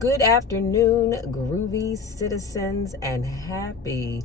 Good afternoon, groovy citizens, and happy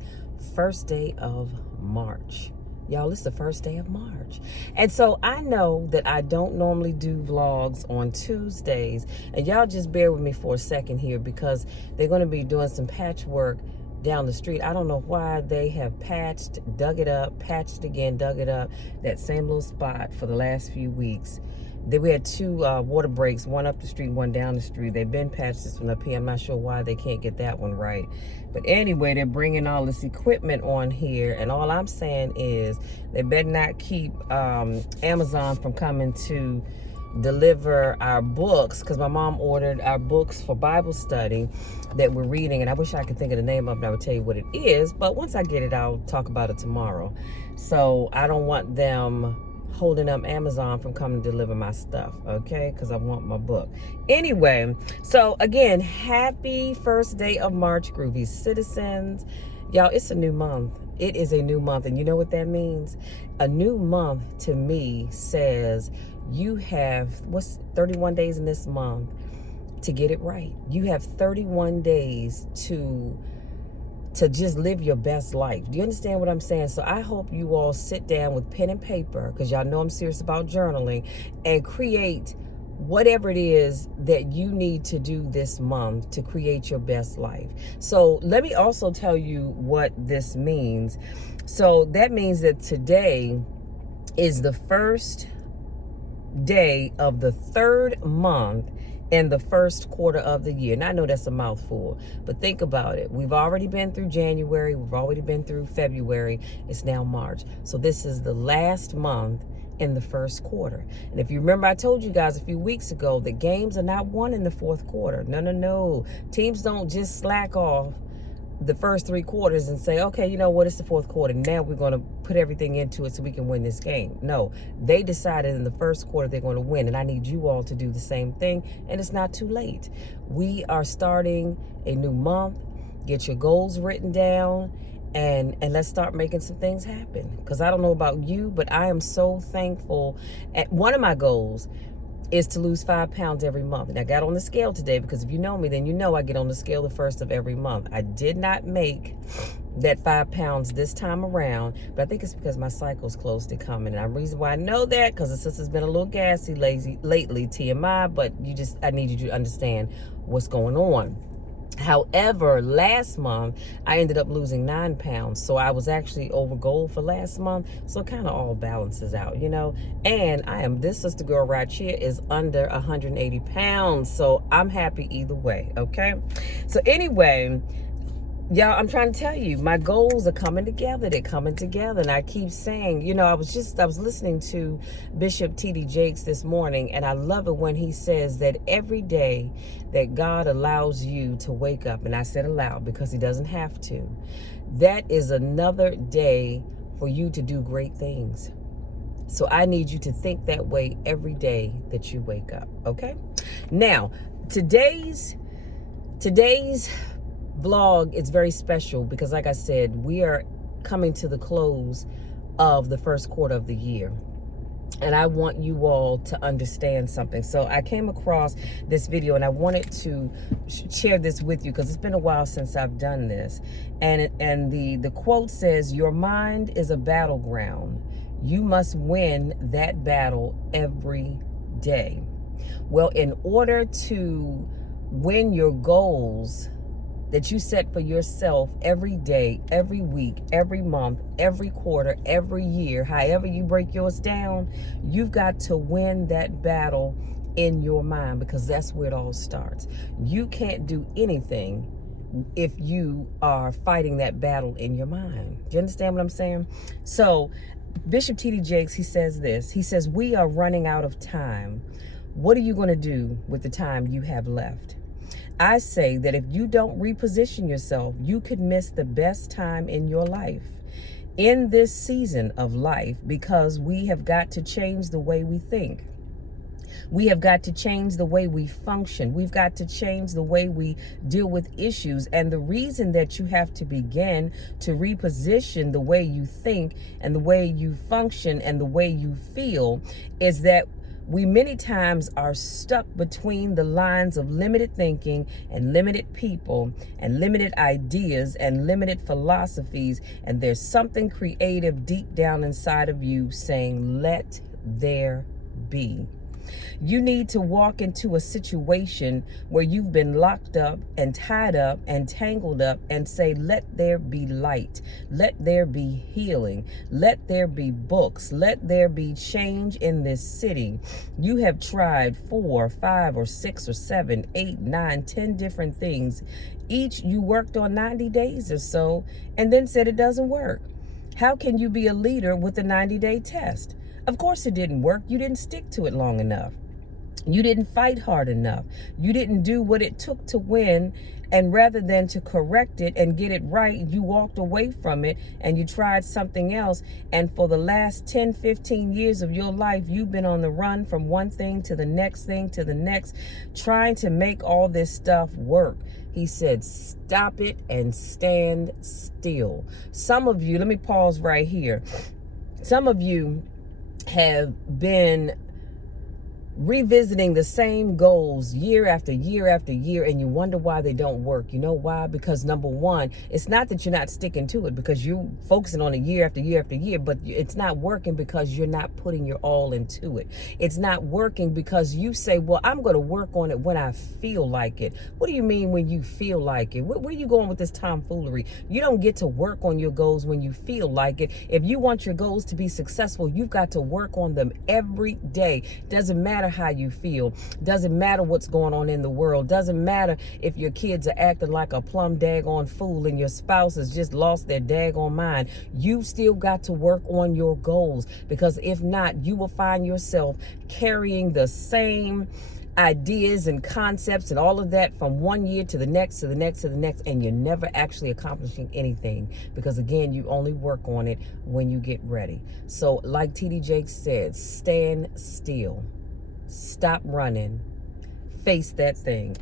first day of March. Y'all, it's the first day of March. And so I know that I don't normally do vlogs on Tuesdays. And y'all just bear with me for a second here because they're going to be doing some patchwork down the street. I don't know why they have patched, dug it up, patched again, dug it up, that same little spot for the last few weeks. Then we had two water breaks, one up the street, one down the street. They've been patched this one up here. I'm not sure why they can't get that one right. But anyway, they're bringing all this equipment on here. And all I'm saying is they better not keep Amazon from coming to deliver our books, because my mom ordered our books for Bible study that we're reading, and I wish I could think of the name of it. I would tell you what it is, but once I get it, I'll talk about it tomorrow. So I don't want them holding up Amazon from coming to deliver my stuff, okay? Because I want my book. Anyway, so again, happy first day of March, groovy citizens. Y'all, it's a new month. It is a new month, and you know what that means? A new month to me says you have, 31 days in this month to get it right. You have 31 days to just live your best life. Do you understand what I'm saying? So I hope you all sit down with pen and paper, because y'all know I'm serious about journaling, and create whatever it is that you need to do this month to create your best life. So let me also tell you what this means. So that means that today is the first day of the third month in the first quarter of the year. And I know that's a mouthful, but think about it. We've already been through January. We've already been through February. It's now March. So this is the last month in the first quarter. And if you remember, I told you guys a few weeks ago that games are not won in the fourth quarter. No. Teams don't just slack off the first three quarters and say, okay, you know what, it's the fourth quarter, now we're going to put everything into it so we can win this game. No, they decided in the first quarter they're going to win, and I need you all to do the same thing, and it's not too late. We are starting a new month. Get your goals written down, and let's start making some things happen, because I don't know about you, but I am so thankful. One of my goals is to lose 5 pounds every month. And I got on the scale today, because if you know me, then you know I get on the scale the first of every month. I did not make that 5 pounds this time around, but I think it's because my cycle's close to coming. And the reason why I know that, because the sister's been a little gassy lately, TMI, but I need you to understand what's going on. However, last month, I ended up losing 9 pounds. So I was actually over goal for last month. So it kind of all balances out, you know. And this sister girl right here is under 180 pounds. So I'm happy either way, okay? So anyway, y'all, I'm trying to tell you, my goals are coming together. They're coming together. And I keep saying, you know, I was listening to Bishop T.D. Jakes this morning, and I love it when he says that every day that God allows you to wake up, and I said aloud because he doesn't have to, that is another day for you to do great things. So I need you to think that way every day that you wake up, okay? Now, today's vlog is very special because, like I said, we are coming to the close of the first quarter of the year, and I want you all to understand something. So I came across this video, and I wanted to share this with you because it's been a while since I've done this. And the quote says, "Your mind is a battleground. You must win that battle every day." Well, in order to win your goals that you set for yourself every day, every week, every month, every quarter, every year, however you break yours down, you've got to win that battle in your mind, because that's where it all starts. You can't do anything if you are fighting that battle in your mind. Do you understand what I'm saying? So Bishop T.D. Jakes, he says this. He says, "We are running out of time. What are you going to do with the time you have left? I say that if you don't reposition yourself, you could miss the best time in your life, in this season of life, because we have got to change the way we think. We have got to change the way we function. We've got to change the way we deal with issues. And the reason that you have to begin to reposition the way you think and the way you function and the way you feel is that We many times are stuck between the lines of limited thinking and limited people and limited ideas and limited philosophies. And there's something creative deep down inside of you saying, let there be. You need to walk into a situation where you've been locked up and tied up and tangled up and say, let there be light. Let there be healing. Let there be books. Let there be change in this city. You have tried 4, 5, or 6, or 7, 8, 9, 10 different things. Each you worked on 90 days or so and then said it doesn't work. How can you be a leader with a 90-day test? Of course it didn't work. You didn't stick to it long enough. You didn't fight hard enough. You didn't do what it took to win. And rather than to correct it and get it right, you walked away from it and you tried something else. And for the last 10, 15 years of your life, you've been on the run from one thing to the next thing to the next, trying to make all this stuff work. He said, stop it and stand still. Some of you, let me pause right here. Some of you have been revisiting the same goals year after year after year, and you wonder why they don't work. You know why? Because number one, it's not that you're not sticking to it because you're focusing on it year after year after year, but it's not working because you're not putting your all into it. It's not working because you say, well, I'm going to work on it when I feel like it. What do you mean when you feel like it? Where are you going with this tomfoolery? You don't get to work on your goals when you feel like it. If you want your goals to be successful, you've got to work on them every day. Doesn't matter how you feel. Doesn't matter what's going on in the world. Doesn't matter if your kids are acting like a plumb daggone fool and your spouse has just lost their daggone mind. You've still got to work on your goals, because if not, you will find yourself carrying the same ideas and concepts and all of that from one year to the next, to the next, to the next, and you're never actually accomplishing anything, because again, you only work on it when you get ready. So like TD Jakes said, stand still. Stop running. Face that thing.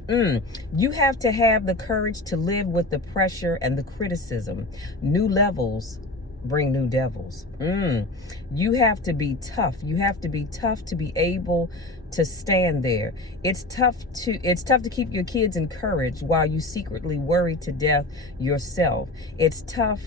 You have to have the courage to live with the pressure and the criticism. New levels bring new devils. You have to be tough. You have to be tough to be able to stand there. It's tough to keep your kids encouraged while you secretly worry to death yourself. It's tough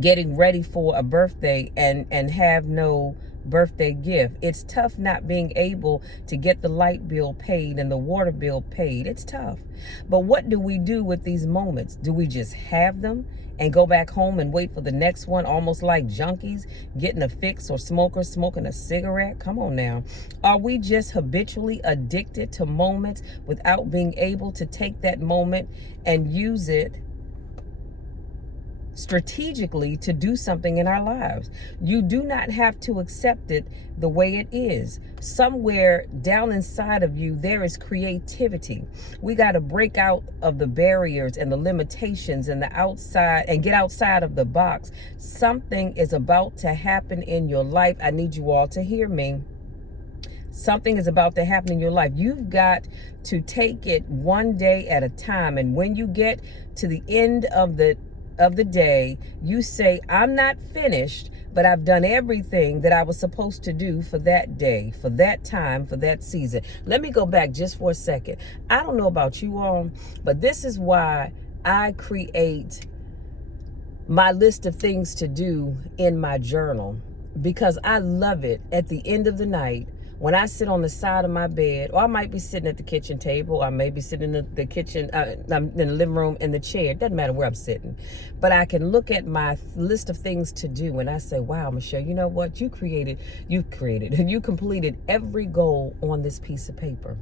getting ready for a birthday and have no birthday gift. It's tough not being able to get the light bill paid and the water bill paid. It's tough. But what do we do with these moments? Do we just have them and go back home and wait for the next one, almost like junkies getting a fix or smokers smoking a cigarette? Come on now. Are we just habitually addicted to moments without being able to take that moment and use it strategically to do something in our lives? You do not have to accept it the way it is. Somewhere down inside of you, there is creativity. We got to break out of the barriers and the limitations and the outside and get outside of the box. Something is about to happen in your life. I need you all to hear me. Something is about to happen in your life. You've got to take it one day at a time. And when you get to the end of the day, you say, I'm not finished, but I've done everything that I was supposed to do for that day, for that time, for that season. Let me go back just for a second. I don't know about you all, but this is why I create my list of things to do in my journal, because I love it at the end of the night. When I sit on the side of my bed, or I might be sitting at the kitchen table, I may be sitting in the kitchen, in the living room in the chair. It doesn't matter where I'm sitting. But I can look at my list of things to do and I say, wow, Michelle, you know what? You completed every goal on this piece of paper.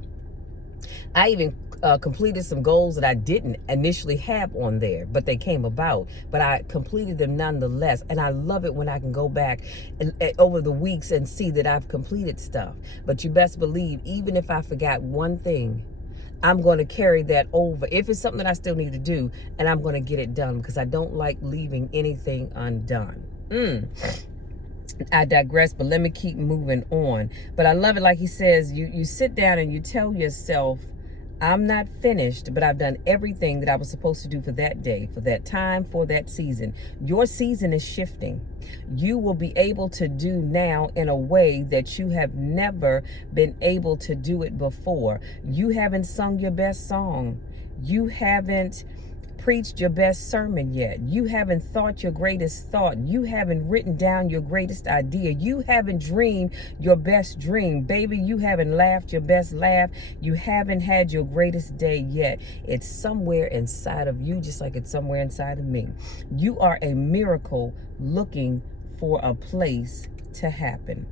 I even completed some goals that I didn't initially have on there, but they came about. But I completed them nonetheless. And I love it when I can go back and over the weeks and see that I've completed stuff. But you best believe, even if I forgot one thing, I'm going to carry that over. If it's something that I still need to do, and I'm going to get it done, because I don't like leaving anything undone. I digress, but let me keep moving on. But I love it. Like he says, you sit down and you tell yourself, I'm not finished, but I've done everything that I was supposed to do for that day, for that time, for that season. Your season is shifting. You will be able to do now in a way that you have never been able to do it before. You haven't sung your best song. You haven't preached your best sermon yet. You haven't thought your greatest thought. You haven't written down your greatest idea. You haven't dreamed your best dream. Baby, you haven't laughed your best laugh. You haven't had your greatest day yet. It's somewhere inside of you, just like it's somewhere inside of me. You are a miracle looking for a place to happen.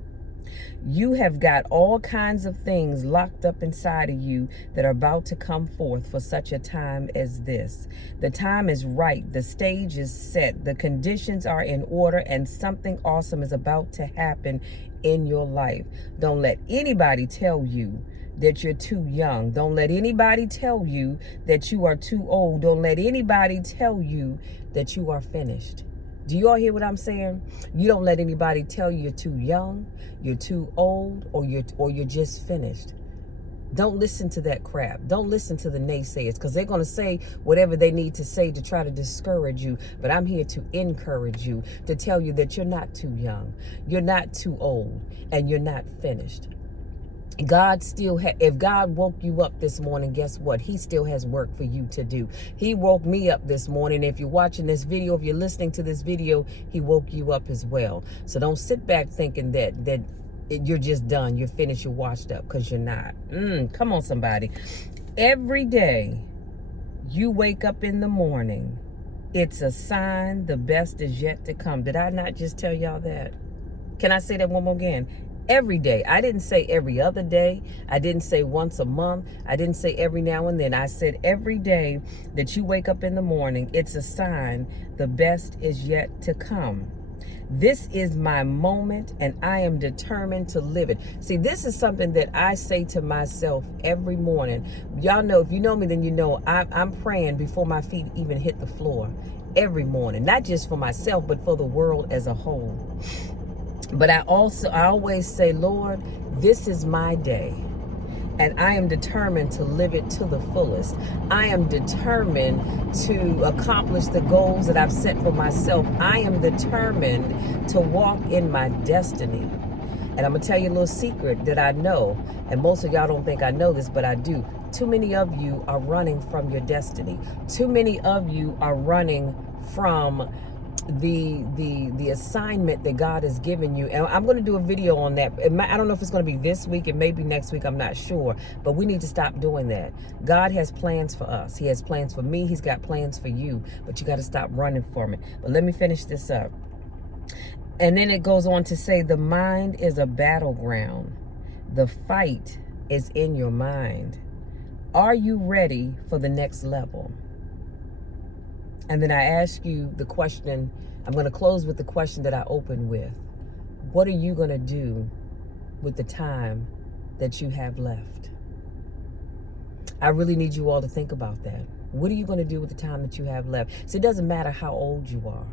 You have got all kinds of things locked up inside of you that are about to come forth for such a time as this. The time is right. The stage is set. The conditions are in order, and something awesome is about to happen in your life. Don't let anybody tell you that you're too young. Don't let anybody tell you that you are too old. Don't let anybody tell you that you are finished. Do you all hear what I'm saying? You don't let anybody tell you you're too young, you're too old, or you're just finished. Don't listen to that crap. Don't listen to the naysayers, because they're going to say whatever they need to say to try to discourage you. But I'm here to encourage you, to tell you that you're not too young, you're not too old, and you're not finished. God still if God woke you up this morning, guess what? He still has work for you to do. He woke me up this morning. If you're watching this video, if you're listening to this video, he woke you up as well. So don't sit back thinking that you're just done, you're finished, you're washed up, because you're not. Come on, somebody. Every day you wake up in the morning, it's a sign the best is yet to come. Did I not just tell y'all that? Can I say that one more again? Every day. I didn't say every other day. I didn't say once a month. I didn't say every now and then. I said every day that you wake up in the morning, it's a sign the best is yet to come. This is my moment, and I am determined to live it. See, this is something that I say to myself every morning. Y'all know, if you know me, then you know I'm praying before my feet even hit the floor every morning. Not just for myself, but for the world as a whole. But I always say, Lord, this is my day, and I am determined to live it to the fullest. I am determined to accomplish the goals that I've set for myself. I am determined to walk in my destiny. And I'm going to tell you a little secret that I know, and most of y'all don't think I know this, but I do. Too many of you are running from your destiny. Too many of you are running from the assignment that God has given you. And I'm going to do a video on that. I don't know if it's going to be this week, it may be next week, I'm not sure, but we need to stop doing that. God has plans for us. He has plans for me. He's got plans for you, but you got to stop running from it. But let me finish this up. And then it goes on to say, the mind is a battleground. The fight is in your mind. Are you ready for the next level? And then I ask you the question, I'm going to close with the question that I opened with. What are you going to do with the time that you have left? I really need you all to think about that. What are you going to do with the time that you have left? So it doesn't matter how old you are.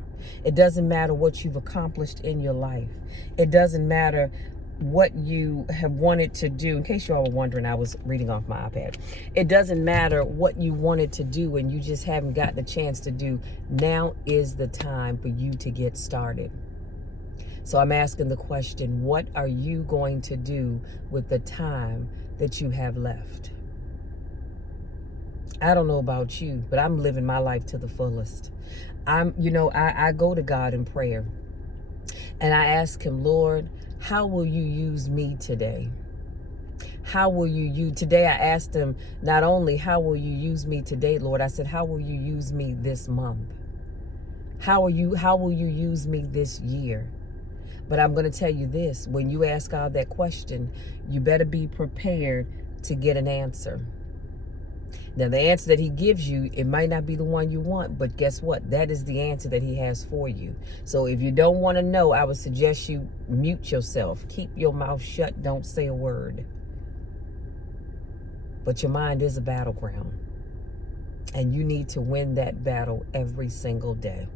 It doesn't matter what you've accomplished in your life. It doesn't matter what you have wanted to do. In case you all were wondering, I was reading off my iPad. It doesn't matter what you wanted to do and you just haven't gotten a chance to do. Now is the time for you to get started. So I'm asking the question, what are you going to do with the time that you have left? I don't know about you, but I'm living my life to the fullest. I go to God in prayer and I ask him, Lord, how will you use me today? How will you use today? I asked him, not only how will you use me today, Lord, I said, how will you use me this month? How will you use me this year? But I'm going to tell you this, when you ask God that question, you better be prepared to get an answer. Now, the answer that he gives you, it might not be the one you want, but guess what? That is the answer that he has for you. So if you don't want to know, I would suggest you mute yourself. Keep your mouth shut. Don't say a word. But your mind is a battleground, and you need to win that battle every single day.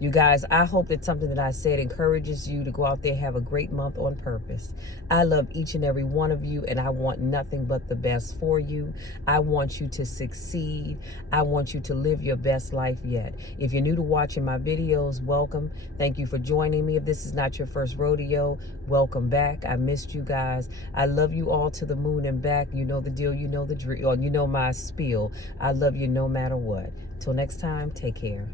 You guys, I hope that something that I said encourages you to go out there, have a great month on purpose. I love each and every one of you, and I want nothing but the best for you. I want you to succeed. I want you to live your best life yet. If you're new to watching my videos, welcome. Thank you for joining me. If this is not your first rodeo, welcome back. I missed you guys. I love you all to the moon and back. You know the deal, you know the drill, you know my spiel. I love you no matter what. Till next time, take care.